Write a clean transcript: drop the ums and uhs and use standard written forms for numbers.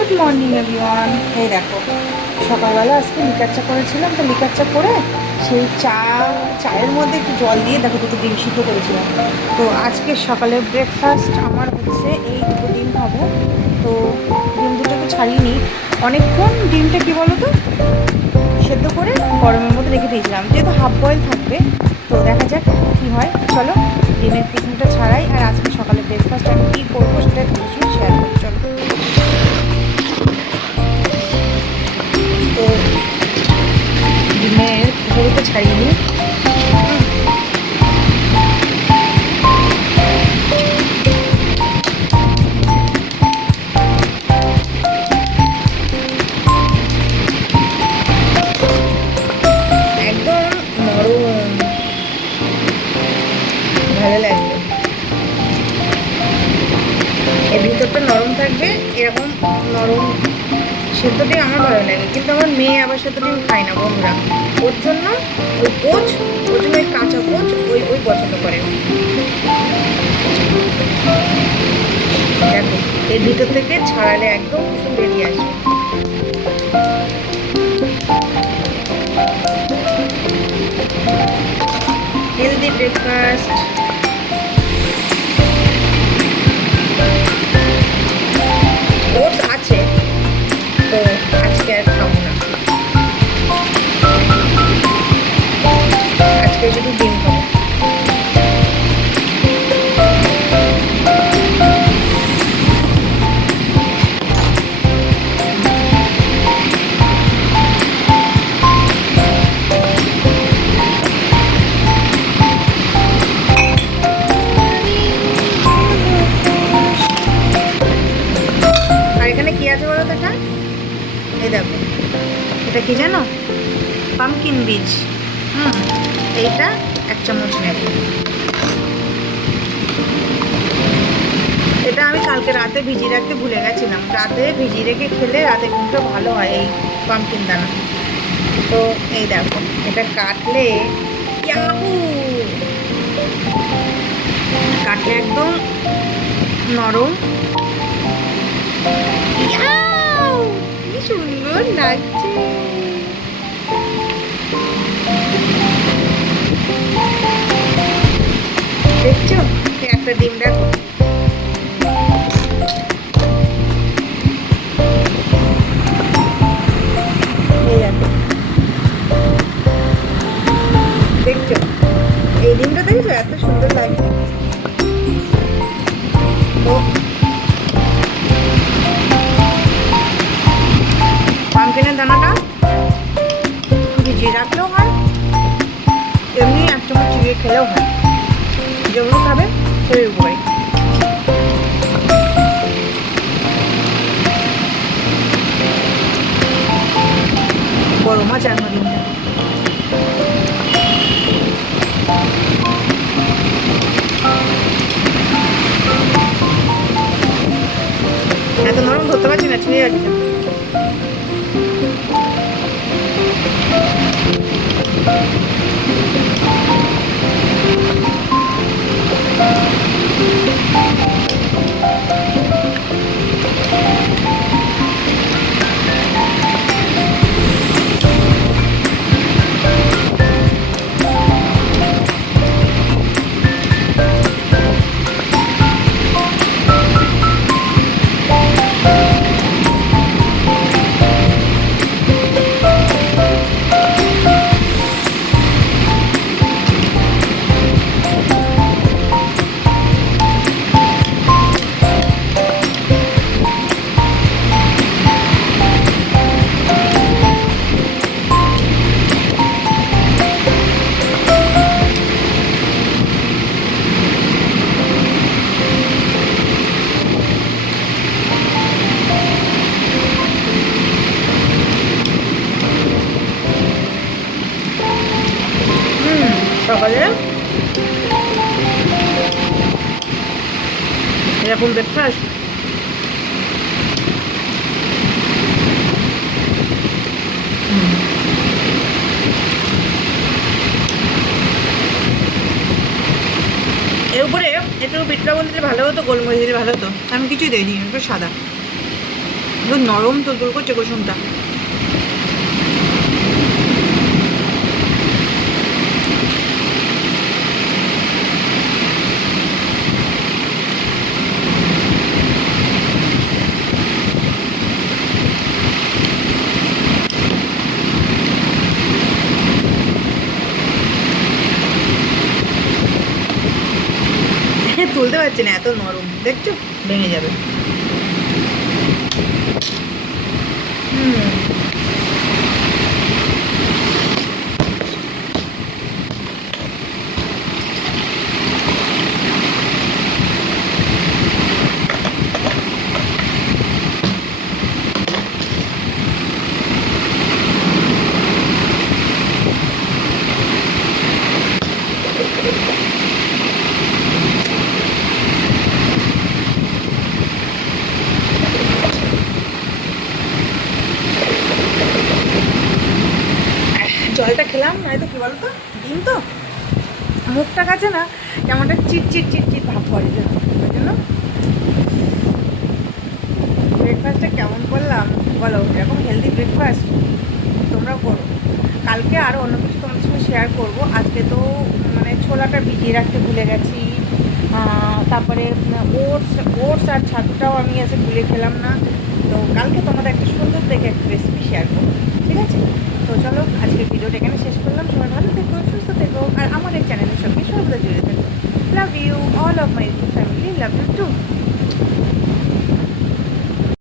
Good morning everyone. এই দেখো, সকালবেলা আজকে লিকার চা করেছিলাম, তো লিকার চা করে সেই চায়ের মধ্যে একটু জল দিয়ে দেখো দুটো ডিম সিদ্ধ করেছিলাম। তো আজকে সকালে ব্রেকফাস্ট আমার হচ্ছে এই দুটো ডিম খাবো। তো ডিম দুটোকে ছাড়িয়ে নিই। অনেকক্ষণ ডিমটা কী বলো তো সেদ্ধ করে গরমের মধ্যে রেখে দিয়েছিলাম, যেহেতু হাফ বয়েল থাকবে। তো দেখা যাক কী হয়। চলো ডিমের পিছনটা ছাড়াই, আর আজকে সকালে ব্রেকফাস্ট আমি কী করবো সেটা তোমার সঙ্গে শেয়ার করি। চলো, তো ডিমের খোসাগুলোকে ছাড়িয়ে নিই। একদম নরম, ভালো লাগবে। এর ভিতরটা নরম থাকবে, এরকম নরম সেদ্ধটাই আমার ভালো লাগে। কিন্তু আমার মেয়ে আবার সেদ্ধটি আমি খাই না বন্ধুরা, ওর জন্য ওই কোচ, ওর জন্য ওই কাঁচা কোচ ওই ওই পছন্দ করে। দেখো এর ভিতর থেকে ছাড়ালে একদম কুসুম বেরিয়ে আসবে। Healthy breakfast. ওটস আছে, তো আজকে আর খাবো না, আজকে শুধু ডিম খাবো। আর এখানে কি আছে বলো তো? এটা এই দেখো, এটা কি জানো? পামকিন বীজ। এইটা 1 চামচ নেব। এটা আমি কালকে রাতে ভিজিয়ে রাখতে ভুলে গেছিলাম। রাতে ভিজিয়ে রেখে খেলে রাতে ঘুমটা ভালো হয় এই পামকিন দানা। তো এই দেখো, এটা কাটলে ইয়াহু, কাটলে একদম নরম। ইয়াও, কি সুন্দর লাগছে। দেখছো একটা ডিম দেখো। দেখছো এই ডিমটা, দেখছো এত সুন্দর লাগছে। তো পামকিনের দানাটা ভিজিয়ে রাখলেও হয়, এমনি 1 চামচ চিবিয়ে খেলেও হয়। যেগুলো খাবে সেই উপরে। বড় মাছ আর ডিমটা এত নরম ধরতে পারছি না, ছিঁড়ে যাচ্ছে। সকালে এরকম ব্রেকফাস্ট এর উপরে একটু বিট লবণ দিলে ভালো হতো, গোলমরিচ দিলে ভালো হতো। আমি কিছুই দিইনি, একটু সাদা। নরম তুলতুল করছে কুসুমটা। তুলতে পারছি না, এত নরম দেখছো, ভেঙে যাবে। জলটা খেলাম, নয়তো কি বলতো, ডিম তো মুখটা কাছে না কেমন একটা চিট ভাব করে, ওই জন্য। ব্রেকফাস্টটা কেমন করলাম বলো, এরকম হেলদি ব্রেকফাস্ট তোমরাও করো। কালকে আরও অন্য কিছু তোমাদের সঙ্গে শেয়ার করবো। আজকে তো মানে ছোলাটা ভিজিয়ে রাখতে ভুলে গেছি, তারপরে ওটস আর ছাতুটাও আমি আজকে ভুলে খেলাম না। তো কালকে তোমাদের একটা সুন্দর দেখে একটা রেসিপি শেয়ার করবো, ঠিক আছে? তো চলো আজকে ভিডিওটা এখানে শেষ করলাম। সবাই ভালো থেকো, সুস্থ থেকো, আর আমাদের চ্যানেলের সঙ্গে সর্বদা জুড়ে থেকো। Love you all of my family, love you two.